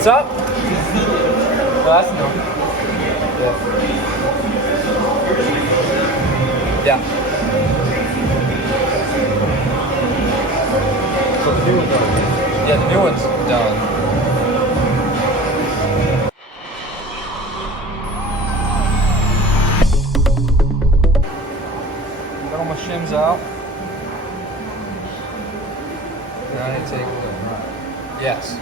What's up? Oh, that's new. Yeah. So the new one's done. Yeah, the new one's done. Got all my shims out. Now I need to take yes.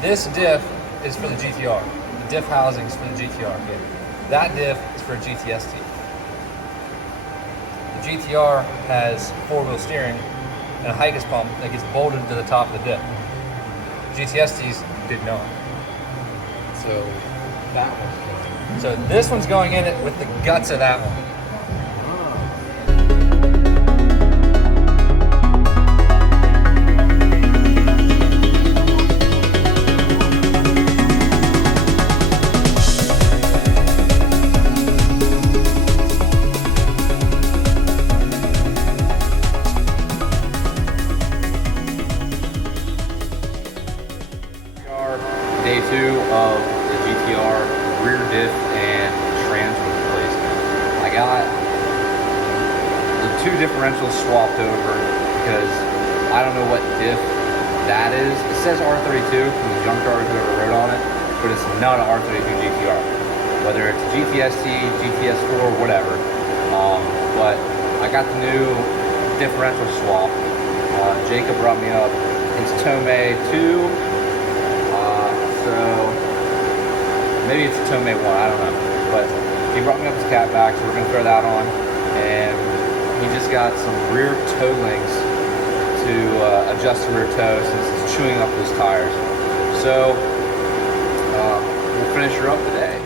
This diff is for the GTR. The diff housing is for the GTR. That diff is for a GTST. The GTR has four-wheel steering and a Hikus pump that gets bolted to the top of the diff. GTSTs did not. So that one. So this one's going in it with the guts of that one. Day 2 of the GTR rear diff and trans replacement. I got the two differentials swapped over because I don't know what diff that is. It says R32 from the junkyard, whoever wrote on it, but it's not an R32 GTR. Whether it's GTST, GTS4, whatever. But I got the new differential swap. Jacob brought me up. It's Tomei 2. So maybe it's a Tomei 1, I don't know. But he brought me up his catback, so we're going to throw that on. And he just got some rear toe links to adjust the rear toe since it's chewing up those tires. So we'll finish her up today.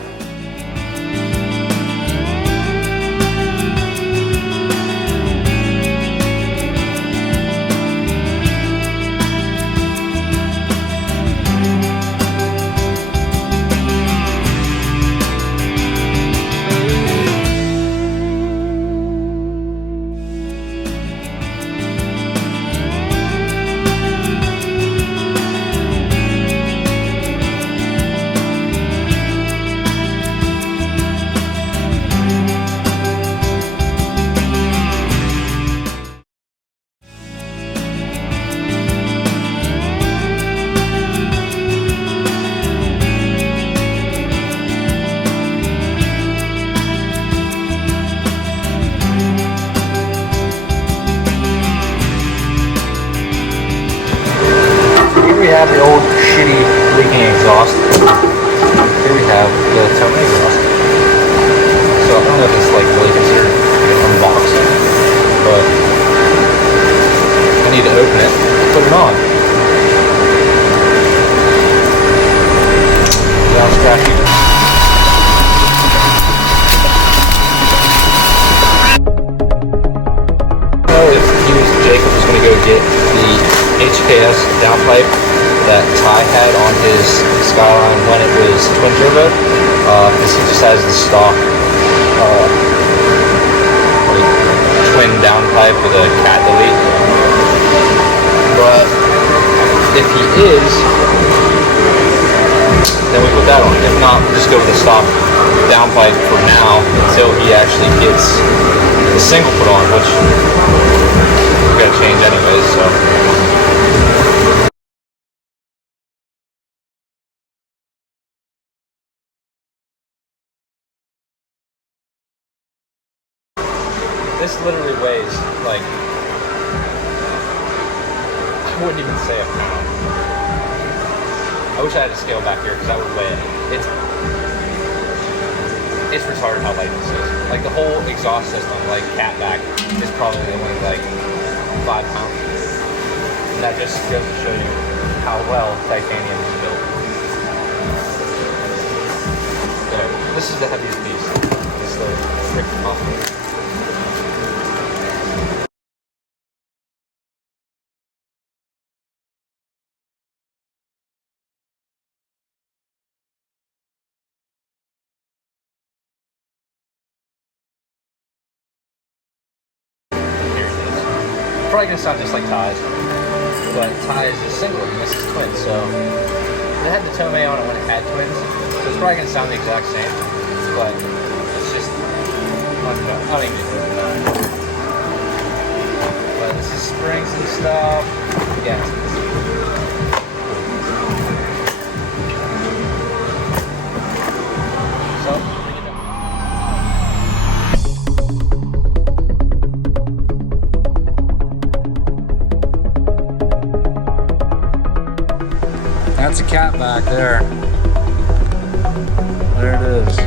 We have the old shitty leaking exhaust. Here we have the Tomei exhaust. So I don't know if it's like really considered an unboxing, but I need to open it and put it on. Sounds scratchy. If Jacob was going to go get the HKS downpipe that Ty had on his Skyline when it was twin turbo, because he just has the stock like twin downpipe with a cat delete. But if he is, then we put that on. If not, we'll just go with the stock downpipe for now until he actually gets the single put on, which we're gonna change anyways, so. This literally weighs like, I wouldn't even say a pound. I wish I had a scale back here because I would weigh it. It's retarded how light this is. Like the whole exhaust system, like catback, is probably only like 5 pounds. And that just goes to show you how well titanium is built. So this is the heaviest piece. It's the freaking muffler. Probably gonna sound just like Ty's, but Ty is a single and this is twin, so It had the Tomei on it when it had twins, so it's probably gonna sound the exact same, but it's just I don't even know. But this is springs and stuff. Yeah. That's a cat back there. There it is.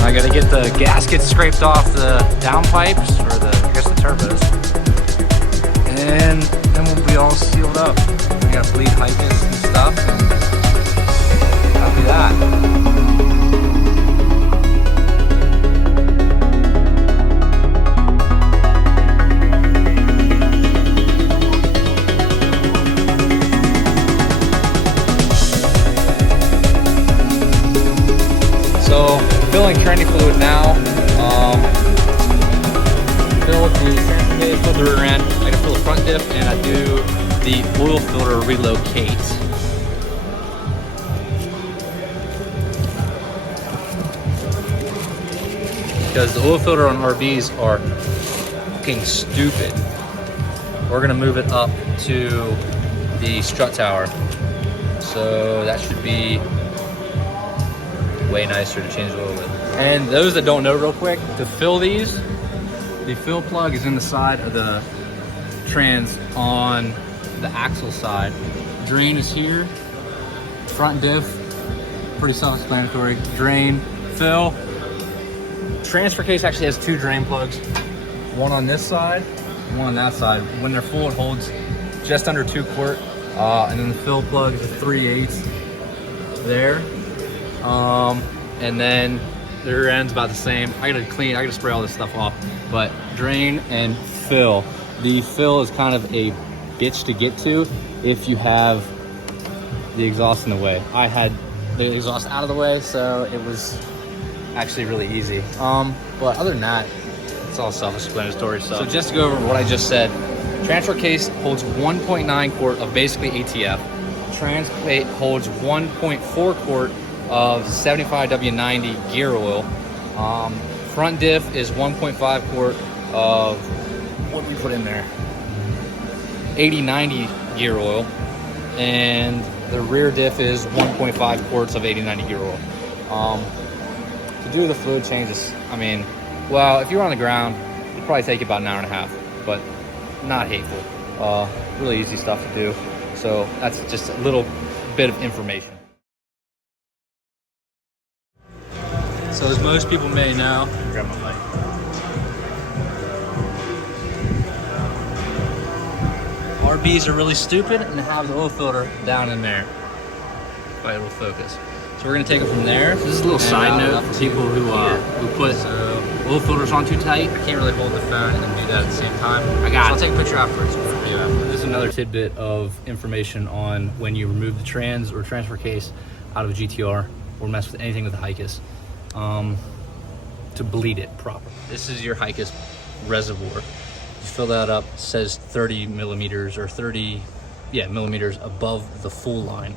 I gotta get the gaskets scraped off the downpipes, or I guess the turbos. And then we'll be all sealed up. We gotta bleed Hikis and stuff, and that'll be that. So, filling training fluid now. Fill with the transfer case, fill the rear end. I gotta fill the front diff, and I do the oil filter relocate. Because the oil filter on RVs are fucking stupid. We're gonna move it up to the strut tower. So that should be way nicer to change the oil with. And those that don't know, real quick, to fill these, the fill plug is in the side of the trans on the axle side. Drain is here, front diff, pretty self-explanatory. Drain, fill. Transfer case actually has two drain plugs, one on this side, one on that side. When they're full, it holds just under 2 quart, and then the fill plug is 3/8 there. And then the rear end's about the same. I gotta spray all this stuff off, but drain and fill. The fill is kind of a bitch to get to if you have the exhaust in the way. I had the exhaust out of the way, so it was actually really easy. But other than that, it's all self-explanatory stuff. So just to go over what I just said, transfer case holds 1.9 quart of basically ATF. Trans plate holds 1.4 quart of 75W90 gear oil. Front diff is 1.5 quart of, what did we put in there? 8090 gear oil. And the rear diff is 1.5 quarts of 8090 gear oil. To do the fluid changes, I mean, well, if you're on the ground, it'd probably take you about an hour and a half, but not hateful. Really easy stuff to do. So that's just a little bit of information. So as most people may know, grab my mic. RBs are really stupid and have the oil filter down in there. If I will focus. So we're gonna take it from there. So this is a little side note for people who put oil filters on too tight. I can't really hold the phone and do that at the same time. I'll take a picture afterwards. Yeah. This is another tidbit of information on when you remove the trans or transfer case out of a GTR or mess with anything with the Hikis. To bleed it properly. This is your Hikis reservoir. You fill that up, it says 30 millimeters or 30 millimeters above the full line.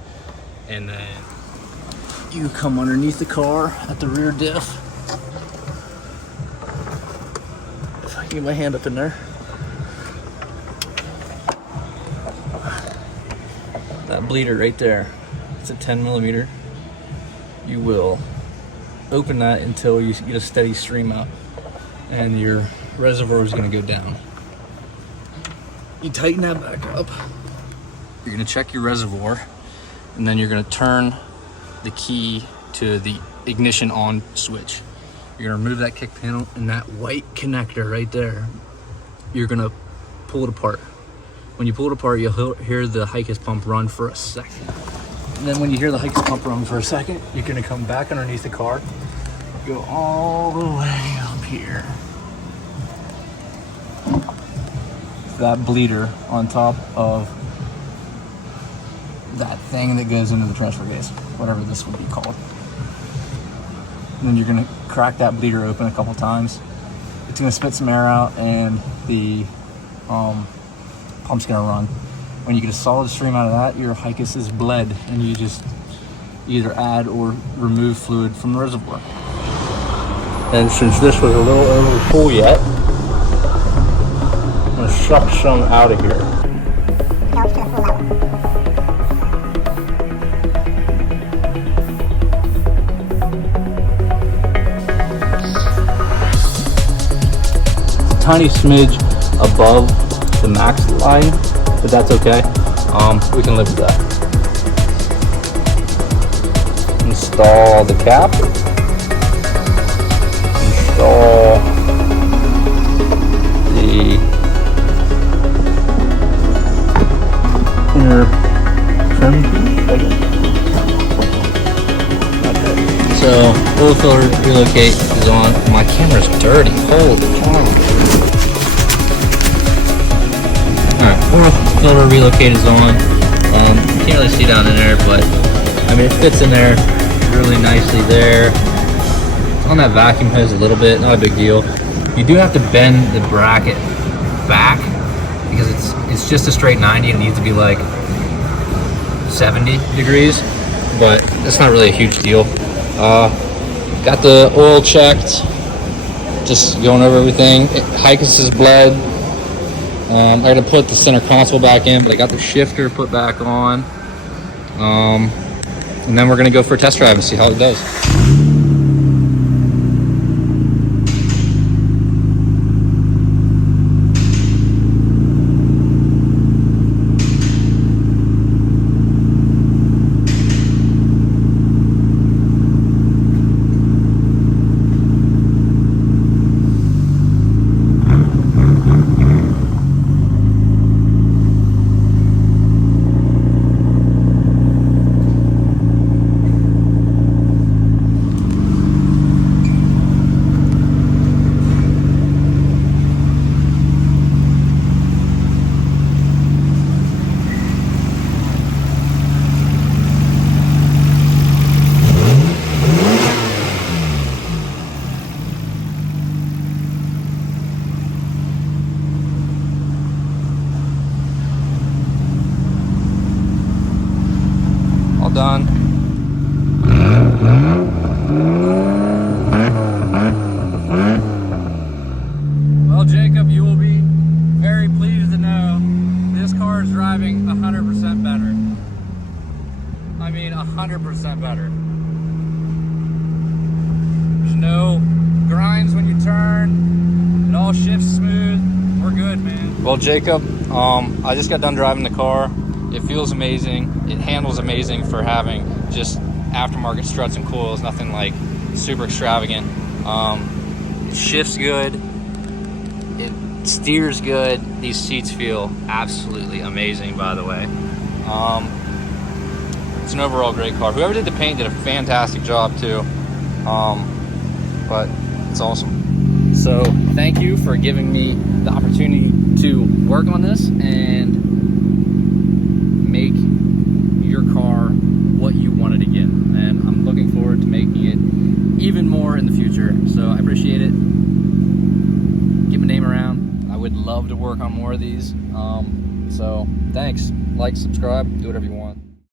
And then you come underneath the car at the rear diff. If I can get my hand up in there. That bleeder right there, it's a 10 millimeter. You will open that until you get a steady stream out and your reservoir is going to go down. You tighten that back up. You're going to check your reservoir and then you're going to turn the key to the ignition on switch. You're going to remove that kick panel and that white connector right there. You're going to pull it apart. When you pull it apart, you'll hear the Hikis pump run for a second. And then when you hear the Hikis pump run for a second, you're gonna come back underneath the car, go all the way up here. That bleeder on top of that thing that goes into the transfer case, whatever this would be called. And then you're gonna crack that bleeder open a couple times. It's gonna spit some air out and the pump's gonna run. When you get a solid stream out of that, your Hicus is bled, and you just either add or remove fluid from the reservoir. And since this was a little over full yet, I'm gonna suck some out of here. Tiny smidge above the max line, but that's okay. We can live with that. Install the cap. Install the inner trim piece, I guess. Okay. So oil filter relocate is on. My camera's dirty. Holy cow. Alright, oil filter relocate is on. You can't really see down in there, but I mean it fits in there really nicely there. It's on that vacuum hose a little bit, not a big deal. You do have to bend the bracket back because it's just a straight 90 and it needs to be like 70 degrees, but it's not really a huge deal. Got the oil checked, just going over everything. Hicus is bled. I got to put the center console back in, but I got the shifter put back on. And then we're going to go for a test drive and see how it does. Done. Well, Jacob, you will be very pleased to know this car is driving 100% better. I mean 100% better. There's no grinds when you turn. It all shifts smooth. We're good, man. Well, Jacob, I just got done driving the car. It feels amazing. It handles amazing for having just aftermarket struts and coils, nothing like super extravagant. Shifts good. It steers good. These seats feel absolutely amazing, by the way. It's an overall great car. Whoever did the paint did a fantastic job too. But it's awesome. So thank you for giving me the opportunity to work on this and make your car what you wanted again, and I'm looking forward to making it even more in the future. So I appreciate it. Get my name around. I would love to work on more of these. So thanks. Like, subscribe, do whatever you want.